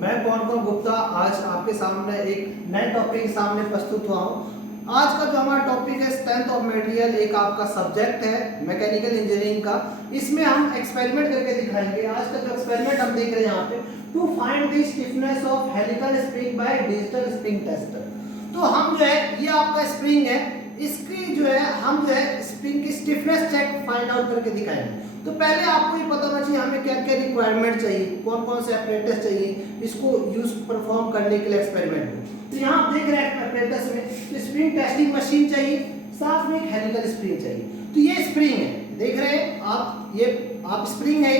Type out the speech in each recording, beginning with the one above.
मैं कौन गुप्ता आज आपके सामने एक नए टॉपिक के सामने प्रस्तुत हुआ हूँ। आज का जो हमारा टॉपिक है स्ट्रेंथ ऑफ मटेरियल, एक आपका सब्जेक्ट है मैकेनिकल इंजीनियरिंग का। इसमें हम एक्सपेरिमेंट करके दिखाएंगे। आज का जो एक्सपेरिमेंट हम देख रहे हैं यहाँ पे, to find the stiffness of helical spring by digital spring tester. तो हम जो है ये आपका स्प्रिंग है, इसकी जो है हम जो है स्प्रिंग की स्टिफनेस चेक फाइंड आउट करके दिखाएंगे। तो पहले आपको ये पता होना चाहिए हमें क्या क्या रिक्वायरमेंट चाहिए, कौन कौन से अपरेटस चाहिए इसको यूज परफॉर्म करने के लिए एक्सपेरिमेंट में। तो यहाँ आप देख रहे हैं अपरेटस में तो स्प्रिंग टेस्टिंग मशीन चाहिए, साथ में एक हेलिकल स्प्रिंग चाहिए। तो ये स्प्रिंग है, देख रहे हैं आप, ये आप स्प्रिंग है,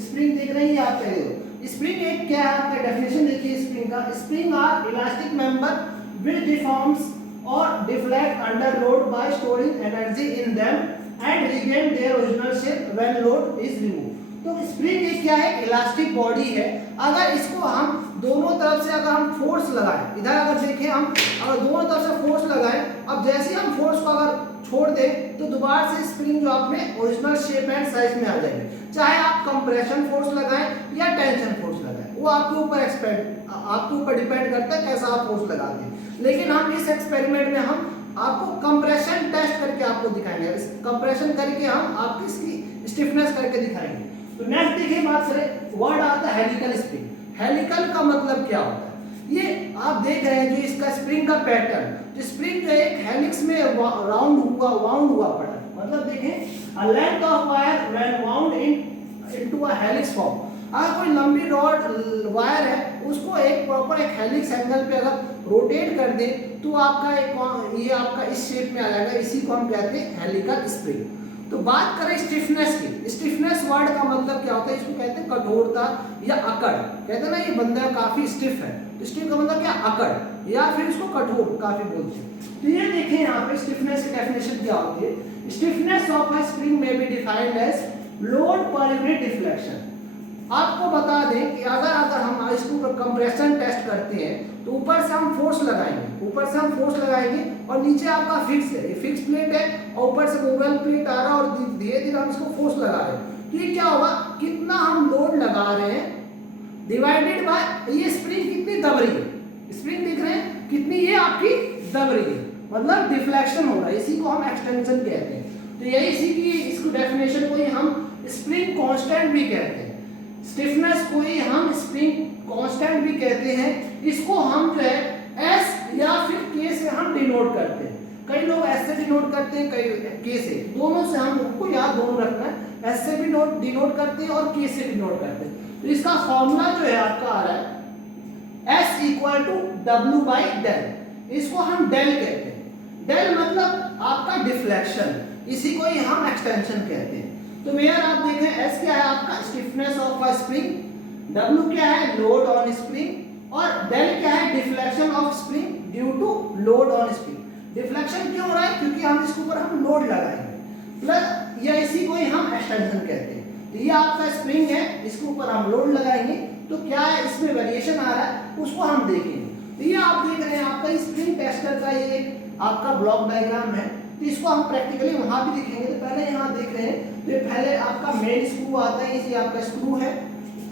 स्प्रिंग देख रहे हैं आप पहले। स्प्रिंग एक क्या है आपका डेफिनेशन देखिए स्प्रिंग का। Spring are elastic member which deforms or deflect under load by storing energy in them and regain their original shape when load is removed। तो स्प्रिंग एक क्या है, इलास्टिक बॉडी है। अगर इसको हम दोनों तरफ से अगर हम फोर्स लगाएं, इधर अगर देखें हम अगर दोनों तरफ से फोर्स लगाएं, अब जैसे हम फोर्स को अगर छोड़ दें तो दोबारा से स्प्रिंग जो आप में ओरिजिनल शेप एंड साइज में आ जाएंगे। चाहे आप कंप्रेशन फोर्स लगाएं या टेंशन फोर्स लगाएं, वो आपके ऊपर डिपेंड करता है कैसा आप फोर्स लगाते हैं। लेकिन हम इस एक्सपेरिमेंट में हम आपको कंप्रेशन टेस्ट करके आपको दिखाएंगे। कंप्रेशन करके हम आपकी इसकी स्टिफनेस करके दिखाएंगे। तो नेक्स्ट देखिए बात करें, वर्ड आता है हेलिकल स्प्रिंग। हेलिकल का मतलब क्या होता है, ये आप देख रहे हैं जो इसका स्प्रिंग का पैटर्न, जो स्प्रिंग जो एक हेलिक्स में वाउंड हुआ पड़ा है। मतलब देखें a length of wire when wound into a helix form. अगर कोई लंबी रॉड वायर है उसको एक प्रॉपर एक हेलिक्स एंगल पे अगर रोटेट कर दे तो आपका एक ये आपका इस शेप में आ जाएगा। इसी को हम कहते हैं हेलिकल स्प्रिंग। तो बात करें स्टिफनेस की, स्टिफनेस वर्ड का मतलब क्या होता है, इसको कहते हैं कठोरता या अकड़। कहते हैं ना ये बंदा काफी स्टिफ है, तो स्टिफ का मतलब क्या, अकड़, या फिर इसको कठोर काफी बोलते हैं। तो ये देखें यहाँ पे स्टिफनेस की डेफिनेशन क्या होती है। स्टिफनेस ऑफ अ स्प्रिंग में be defined as load per unit deflection. आपको बता दें कि अगर हम इसके ऊपर कंप्रेशन टेस्ट करते हैं तो ऊपर से हम फोर्स लगाएंगे, और नीचे आपका फिक्स है, ये फिक्स प्लेट है और ऊपर से मूवेबल प्लेट आ रहा है और धीरे धीरे हम इसको फोर्स लगा रहे हैं। तो ये क्या होगा, कितना हम लोड लगा रहे हैं डिवाइडेड बाय ये स्प्रिंग कितनी दब रही है। स्प्रिंग देख रहे हैं कितनी ये आपकी दब रही है, मतलब डिफ्लेक्शन हो रहा है। इसी को हम एक्सटेंशन कहते हैं। तो यही इसी की इसको डेफिनेशन को ही हम स्प्रिंग कांस्टेंट भी कहते हैं। स्टिफनेस को ही हम स्प्रिंग कांस्टेंट भी कहते हैं। इसको हम जो है एस या फिर के से हम डिनोट करते हैं। कई लोग एस से डिनोट करते हैं, कई के से, दोनों से हमको याद दोनों रखना है। एस से भी डिनोट करते हैं और के से डिनोट करते हैं। तो इसका फॉर्मूला जो है आपका आ रहा है S equal to W by del. इसको हम डेल कहते हैं। डेल मतलब आपका डिफ्लेक्शन, इसी को ही हम एक्सटेंशन कहते हैं। तो मेयर आप देखें एस क्या है आपका stiffness of a spring, W क्या है लोड ऑन स्प्रिंग, और डेल क्या है deflection of spring due to load on spring. Deflection क्यों हो रहा है, क्योंकि हम इसके ऊपर हम लोड लगाएंगे, प्लस या इसी को ही हम एक्सटेंशन कहते हैं। तो ये आपका स्प्रिंग है, इसके ऊपर हम लोड लगाएंगे तो क्या है इसमें वेरिएशन आ रहा है उसको हम देखेंगे। तो ये आप देख रहे हैं आपका स्प्रिंग टेस्टर का ये आपका ब्लॉक डायग्राम है। तो इसको हम प्रैक्टिकली वहां भी दिखेंगे। तो पहले यहाँ देख रहे हैं तो पहले आपका मेन स्क्रू आता है, ये आपका स्क्रू है,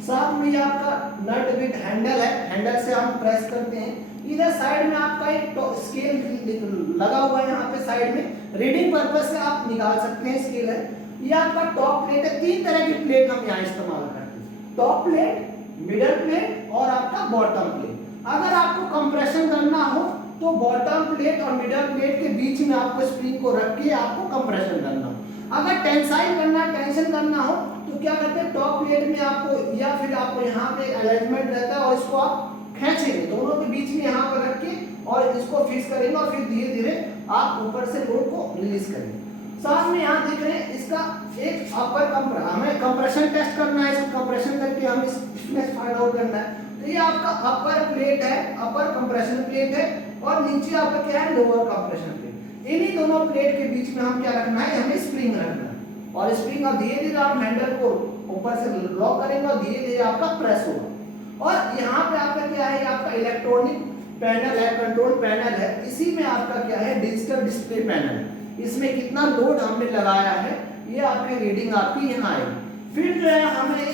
साथ में ये आपका नट विद हैंडल है, हैंडल से हम प्रेस करते हैं। इधर साइड में आपका एक स्केल लगा हुआ है, यहाँ पे साइड में रीडिंग पर्पस से आप निकाल सकते हैं स्केल है। ये आपका टॉप प्लेट है, तीन तरह की प्लेट हम यहाँ इस्तेमाल करते हैं, टॉप प्लेट, मिडल प्लेट और आपका बॉटम प्लेट। अगर आपको कंप्रेशन करना हो तो बॉटम प्लेट और मिडल प्लेट के बीच में आपको स्प्रिंग को रख के आपको कंप्रेशन करना हो। अगर टेंसाइल करना, टेंशन करना हो तो क्या करते हैं, टॉप प्लेट में आपको या फिर आपको यहाँ पे अरेंजमेंट रहता है और इसको आप खींचेंगे दोनों के बीच में यहाँ पर रख के और इसको फिक्स करेंगे और फिर धीरे धीरे आप ऊपर से लोड को रिलीज करेंगे। साथ में यहाँ देख रहे हैं इसका एक अपर हमें कंप्रेशन टेस्ट करना है, इसको कंप्रेशन करके हम स्टिफनेस फाइंड आउट करना है। तो ये आपका अपर प्लेट है, अपर कंप्रेशन प्लेट है, और नीचे आपका क्या है लोअर कंप्रेशन प्लेट। इन्हीं दोनों प्लेट के बीच में हम क्या रखना है, हमें स्प्रिंग रखना है, और स्प्रिंग अब धीरे धीरे आप हैंडल को ऊपर से लॉक करेंगे और धीरे धीरे आपका प्रेस होगा। और यहाँ पे आपका क्या है, आपका इलेक्ट्रॉनिक पैनल है, कंट्रोल पैनल है, इसी में आपका क्या है डिजिटल डिस्प्ले पैनल है। इसमें कितना लोड हमने लगाया है ये आपकी रीडिंग आपकी यहाँ आएगी। फिर जो है हमें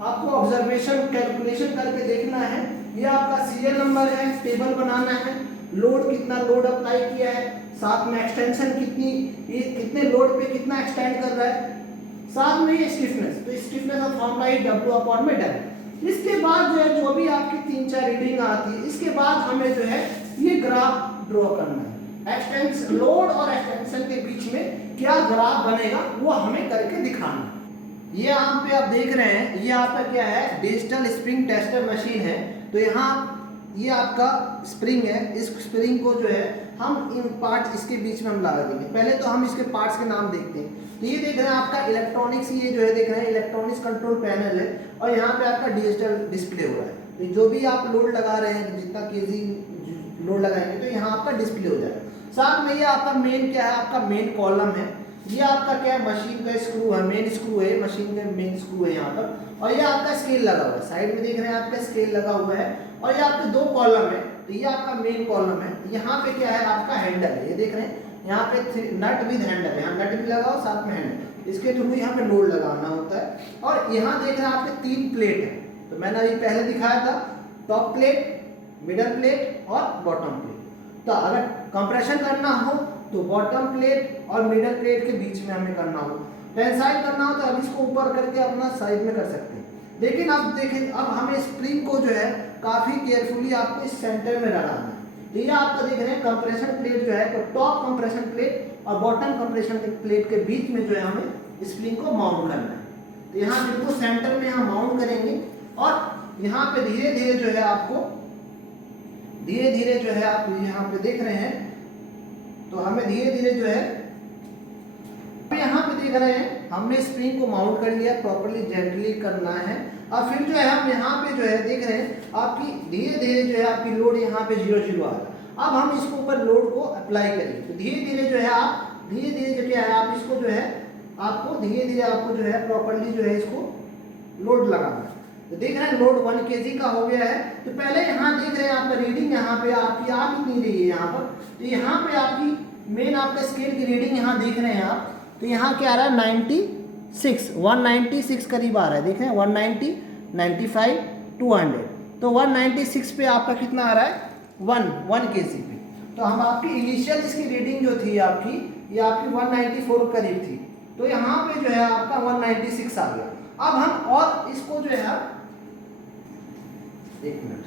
आपको ऑब्जर्वेशन कैलकुलेशन करके देखना है। ये आपका सीरियल नंबर है, टेबल बनाना है, लोड कितना लोड अप्लाई किया है, साथ में एक्सटेंशन कितनी, ये कितने लोड पे कितना एक्सटेंड कर रहा है, साथ में ये स्टिफनेस, तो स्टिफनेस का फॉर्मूला है W/del। इसके बाद जो है जो भी आपकी 3-4 रीडिंग आती है, इसके बाद हमें जो है ये ग्राफ ड्रॉ करना है। एक्सटेंशन लोड और एक्सटेंशन के बीच में क्या ग्राफ बनेगा वो हमें करके दिखाना है। ये यहाँ पे आप देख रहे हैं, ये आपका क्या है, डिजिटल स्प्रिंग टेस्टर मशीन है। तो यहाँ ये आपका स्प्रिंग है, इस स्प्रिंग को जो है हम इन पार्ट इसके बीच में हम लगा देंगे। पहले तो हम इसके पार्ट्स के नाम देखते हैं। तो ये देख रहे हैं आपका इलेक्ट्रॉनिक्स, ये जो है देख रहे हैं इलेक्ट्रॉनिक्स कंट्रोल पैनल है, और यहाँ पे आपका डिजिटल डिस्प्ले हो रहा है। तो जो भी आप लोड लगा रहे हैं, जितना केजी लोड लगाएंगे तो यहाँ आपका डिस्प्ले हो जाएगा। साथ में ये आपका मेन क्या है, आपका मेन कॉलम है। ये आपका क्या है, मशीन का स्क्रू है, मेन स्क्रू है, मशीन का मेन स्क्रू है यहाँ पर। और ये आपका स्केल लगा हुआ है, साइड में देख रहे हैं आपका स्केल लगा हुआ है। और ये आपके 2 कॉलम है, तो ये आपका मेन कॉलम है। यहाँ पे क्या है, आपका हैंडल है, ये देख रहे हैं यहाँ पे नट विद हैंडल है, यहाँ नट भी लगाओ साथ में हैंडल, इसके थ्रू यहाँ पे लोड लगाना होता है। और यहाँ देख रहे हैं आपके 3 प्लेट है। तो मैंने अभी पहले दिखाया था टॉप प्लेट, मिडल प्लेट और बॉटम प्लेट। तो अगर कंप्रेशन करना हो तो बॉटम प्लेट और मिडल प्लेट के बीच में हमें करना हो। टेंसाइल करना हो तो अब इसको ऊपर करके अपना साइड में कर सकते हैं। लेकिन अब देखें, अब हमें स्प्रिंग को जो है काफी केयरफुली आपको इस सेंटर में लगाना है। तो ये आपका देख रहे हैं कंप्रेशन प्लेट जो है, तो टॉप कंप्रेशन प्लेट और बॉटम कंप्रेशन प्लेट के बीच में जो है हमें स्प्रिंग को माउंट करना है। तो यहाँ बिल्कुल सेंटर में हम माउंट करेंगे, और यहाँ पे धीरे धीरे जो है आपको धीरे धीरे जो है आप यहाँ पे देख रहे हैं, तो हमें धीरे धीरे जो है यहाँ पे देख रहे हैं हमने स्प्रिंग को माउंट कर लिया, प्रॉपर्ली जेंटली करना है। और फिर जो है हम यहाँ पे जो है देख रहे हैं आपकी धीरे धीरे जो है आपकी लोड यहाँ पे 0-0 आ रहा है। अब हम इसको ऊपर लोड को अप्लाई करेंगे। तो धीरे धीरे जो है आप धीरे धीरे जो क्या है आप इसको जो है आपको धीरे धीरे आपको जो है प्रॉपर्ली जो है इसको लोड लगाना है। तो देख रहे हैं लोड 1 kg का हो गया है। तो पहले यहाँ देख रहे हैं आपका रीडिंग यहाँ पे आपकी आ कितनी रही है यहाँ पर। तो यहाँ पे आपकी मेन आपका स्केल की रीडिंग यहाँ देख रहे हैं आप, तो यहाँ क्या आ रहा है 196 करीब आ रहा है। देख रहे हैं 190, 95, 200। तो 196 पे आपका कितना आ रहा है 1 kg पे। तो हम आपकी इनिशियल इसकी रीडिंग जो थी आपकी, ये आपकी 194 करीब थी। तो यहाँ पे जो है आपका 196 आ गया। अब हम और इसको जो है आप एक मिनट,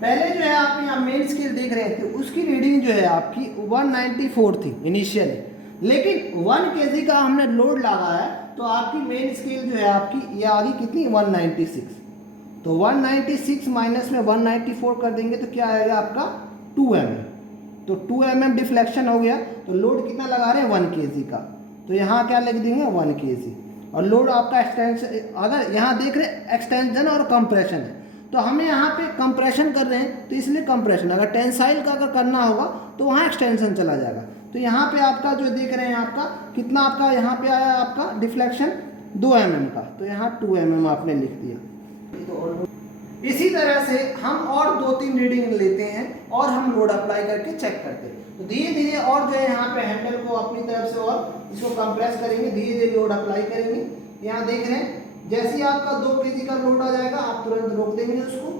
पहले जो है आप यहाँ मेन स्केल देख रहे थे, उसकी रीडिंग जो है आपकी 194 थी इनिशियली, लेकिन 1 kg का हमने लोड लगा है तो आपकी मेन स्केल जो है आपकी ये आ गई कितनी 196। तो 196 माइनस में 194 कर देंगे तो क्या आएगा आपका 2 mm। तो 2 mm डिफ्लेक्शन हो गया। तो लोड कितना लगा रहे हैं 1 kg का, तो यहाँ क्या लिख देंगे 1 kg। और लोड आपका एक्सटेंशन, अगर यहाँ देख रहे एक्सटेंशन और कंप्रेशन है, तो हमें यहाँ पे कंप्रेशन कर रहे हैं तो इसलिए कंप्रेशन। अगर टेंसाइल का अगर करना होगा तो वहाँ एक्सटेंशन चला जाएगा। तो यहाँ पे आपका जो देख रहे हैं आपका कितना आपका यहाँ पे आया आपका डिफ्लेक्शन 2 mm का, तो यहाँ 2 mm आपने लिख दिया। इसी तरह से हम और 2-3 रीडिंग लेते हैं और हम लोड अप्लाई करके चेक करते हैं। तो धीरे धीरे और जो है यहाँ पे हैंडल को अपनी तरफ से और इसको कंप्रेस करेंगे, धीरे धीरे लोड अप्लाई करेंगे। यहाँ देख रहे हैं जैसे ही आपका 2 kg का लोड आ जाएगा आप तुरंत रोक देंगे उसको।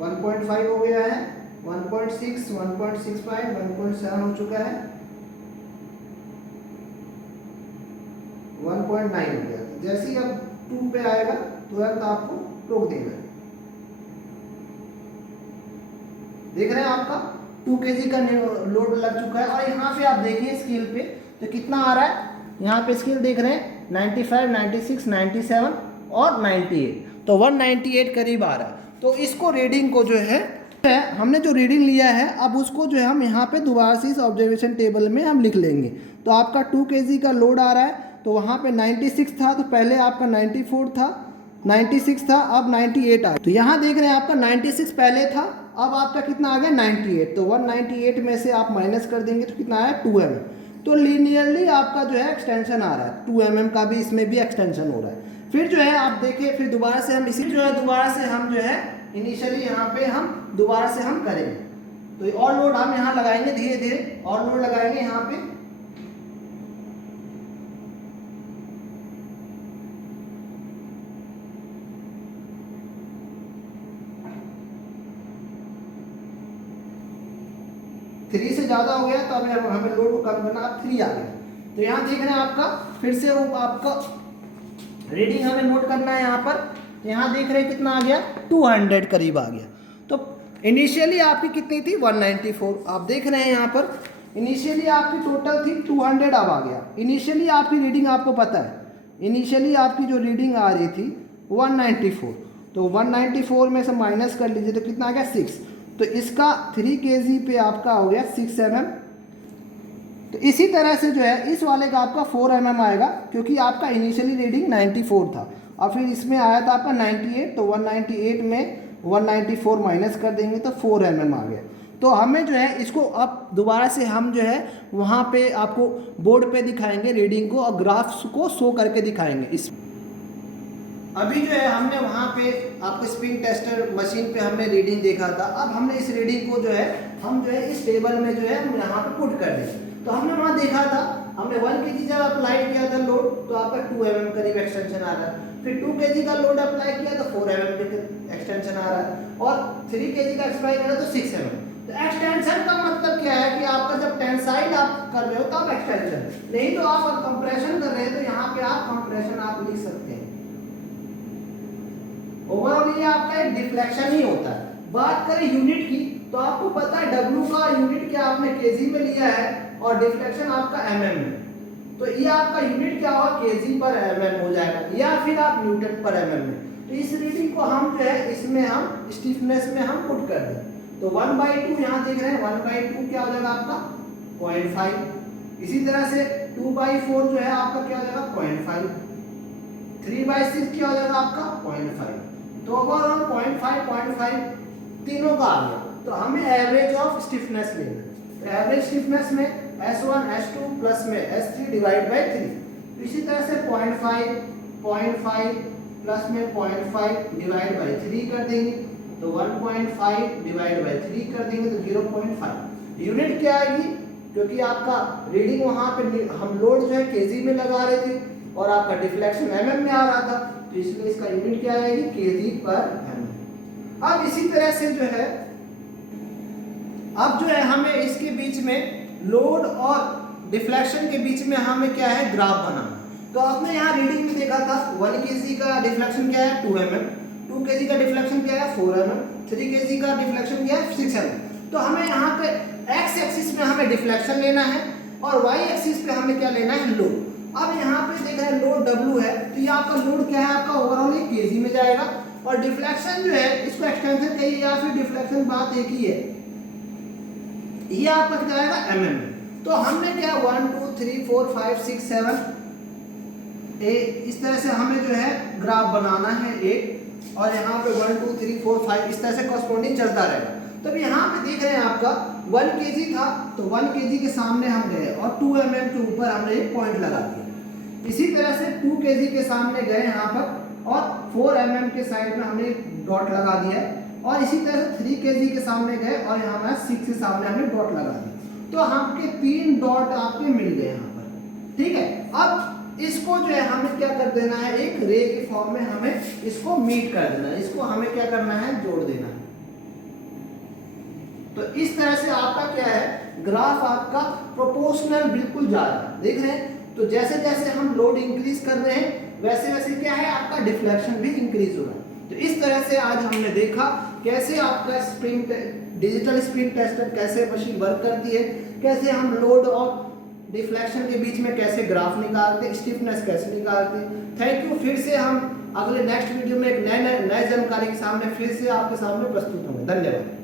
1.5 हो गया है, 1.6, 1.65, 1.7 हो चुका है, 1.9 हो गया। जैसे ही अब 2 पे आएगा तुरंत आपको रोक देना है। देख रहे हैं आपका 2 kg का लोड लग चुका है। और यहाँ पे आप देखिए स्केल पे तो कितना आ रहा है, यहाँ पे स्केल देख रहे हैं 95, 96, 97 और 98। तो 198 करीब आ रहा है। तो इसको रीडिंग को जो है हमने जो रीडिंग लिया है अब उसको जो है हम यहाँ पे दोबारा से इस ऑब्जर्वेशन टेबल में हम लिख लेंगे। तो आपका 2 kg का लोड आ रहा है, तो वहाँ पे 96 था, तो पहले आपका 94 था, 96 था, अब 98 आ। तो यहाँ देख रहे हैं आपका 96 पहले था, अब आपका कितना आ गया 98। तो 198 में से आप माइनस कर देंगे तो कितना आया 2 mm। तो लीनियरली आपका जो है एक्सटेंशन आ रहा है, 2 mm का भी इसमें भी एक्सटेंशन हो रहा है। फिर जो है आप देखिए फिर दोबारा से हम इसी जो है दोबारा से हम जो है इनिशियली यहाँ पे हम दोबारा से हम करेंगे। तो और लोड हम यहाँ लगाएंगे धीरे धीरे, और लोड लगाएंगे यहाँ पे 3 से ज़्यादा हो गया तो अभी हमें लोड को कम करना, अब 3 आ गया। तो यहाँ देख रहे हैं आपका फिर से वो आपका रीडिंग हमें नोट करना है यहाँ पर। यहाँ देख रहे हैं कितना आ गया, 200 करीब आ गया। तो इनिशियली आपकी कितनी थी, 194। आप देख रहे हैं यहाँ पर इनिशियली आपकी टोटल थी 200, अब आ गया। इनिशियली आपकी रीडिंग आपको पता है, इनिशियली आपकी जो रीडिंग आ रही थी 194, तो 194 में से माइनस कर लीजिए तो कितना आ गया, 6। तो इसका 3 kg पे आपका हो गया 6 mm। तो इसी तरह से जो है इस वाले का आपका 4 mm आएगा, क्योंकि आपका इनिशियली रीडिंग 94 था और फिर इसमें आया था आपका 98, तो 198 में 194 माइनस कर देंगे तो 4 mm आ गया। तो हमें जो है इसको अब दोबारा से हम जो है वहाँ पे आपको बोर्ड पे दिखाएंगे रीडिंग को और ग्राफ्स को शो करके दिखाएंगे। इस अभी जो है हमने वहाँ पे आपको स्पिन टेस्टर मशीन पे हमने रीडिंग देखा था। अब हमने इस रीडिंग को जो है हम जो है इस टेबल में जो है हम यहाँ पे पुट कर देंगे। तो हमने वहाँ देखा था, हमने 1 kg जब अप्लाई किया था लोड तो आपका 2 mm करीब एक्सटेंशन आ रहा है। फिर 2 kg का लोड अप्लाई किया तो 4 mm एक्सटेंशन आ रहा है और 3 kg का अप्लाई किया तो 6 mm। तो एक्सटेंशन का मतलब क्या है कि आपका जब टेंसाइल आप कर रहे हो तो आप एक्सटेंशन, नहीं तो आप कंप्रेशन कर रहे हैं तो यहाँ पे आप कंप्रेशन आप लिख सकते हैं। ओवरऑल ये आपका एक डिफ्लेक्शन ही होता है। बात करें यूनिट की तो आपको पता है W का यूनिट क्या आपने केजी में लिया है और डिफ्लेक्शन आपका mm में, तो ये आपका यूनिट क्या होगा, केजी पर mm हो जाएगा या फिर आप न्यूटन पर mm में। तो इस रीडिंग को हम जो है इसमें हम स्टिफनेस में हम पुट कर दें तो 1/2 यहाँ देख रहे हैं 1/2 क्या हो जाएगा आपका 0.5। इसी तरह से 2/4 जो है आपका क्या हो जाएगा 0.5, 3/6 क्या हो जाएगा आपका 0.5। तो ओवरऑल 0.5 तीनों का आ गया। तो हमें एवरेज ऑफ स्टिफनेस लेना है। तो एवरेज स्टिफनेस में S1 S2 प्लस में S3 डिवाइड बाय 3। तो इसी तरह से 0.5 प्लस में 0.5 डिवाइड बाय 3 कर देंगे तो 1.5 डिवाइड बाय 3 कर देंगे तो 0.5। यूनिट क्या आएगी, क्योंकि आपका रीडिंग वहाँ पे हम लोड जो है केजी में लगा रहे थे और आपका डिफ्लेक्शन mm में आ रहा था, तो इसलिए इसका यूनिट क्या आएगी, केजी पर mm। अब इसी तरह से जो है अब जो है हमें इसके बीच में लोड और डिफ्लेक्शन के बीच में हमें क्या है ग्राफ बनाना। तो आपने यहाँ रीडिंग में देखा था 1 kg का डिफ्लेक्शन क्या है 2 mm, 2 kg का डिफ्लेक्शन क्या है 4 mm, 3 kg का डिफ्लेक्शन क्या है 6 mm। तो हमें यहाँ पे x एक्सिस में हमें डिफ्लेक्शन लेना है और y एक्सिस पे हमें क्या लेना है लोड। अब यहाँ पे देख रहे हैं लोड W है, तो ये आपका लोड क्या है आपका ओवरऑल ये केजी में जाएगा और डिफ्लेक्शन जो है इसको एक्सटेंशन कहिए या फिर डिफ्लेक्शन बात एक ही है, ये आपका क्या जाएगा mm में। तो हमने क्या 1 2 3 4 5 6 7 इस तरह से हमें जो है ग्राफ बनाना है एक, और यहाँ पे 1 2 3 4 5 इस तरह से कॉरस्पॉन्डिंग चलता रहेगा। तो यहाँ पे देख रहे हैं आपका 1 kg था तो 1 kg के सामने हम गए और 2 mm के ऊपर हमने एक पॉइंट लगा दिया। इसी तरह से 2 kg के सामने गए यहाँ पर और 4 mm के साइड में हमने डॉट लगा दिया और इसी तरह से 3 kg के सामने गए और यहाँ पर 6 के सामने हमने डॉट लगा दिया। तो आपके 3 डॉट आपके मिल गए यहाँ पर, ठीक है। अब इसको जो है हमें क्या कर देना है, एक रे के फॉर्म में हमें इसको मीट कर देना है, इसको हमें क्या करना है जोड़ देना है। तो इस तरह से आपका क्या है ग्राफ आपका प्रोपोर्शनल बिल्कुल जा रहा है, देख रहे हैं। तो जैसे जैसे हम लोड इंक्रीज कर रहे हैं वैसे वैसे क्या है आपका डिफ्लेक्शन भी इंक्रीज हो रहा है। तो इस तरह से आज हमने देखा कैसे आपका स्प्रिंग डिजिटल स्प्रिंग टेस्टर कैसे मशीन वर्क करती है, कैसे हम लोड और डिफ्लेक्शन के बीच में कैसे ग्राफ निकालते हैं, स्टिफनेस कैसे निकालते हैं। Thank you. फिर से हम अगले नेक्स्ट वीडियो में एक नए जानकारी के सामने फिर से आपके सामने प्रस्तुत होंगे। धन्यवाद।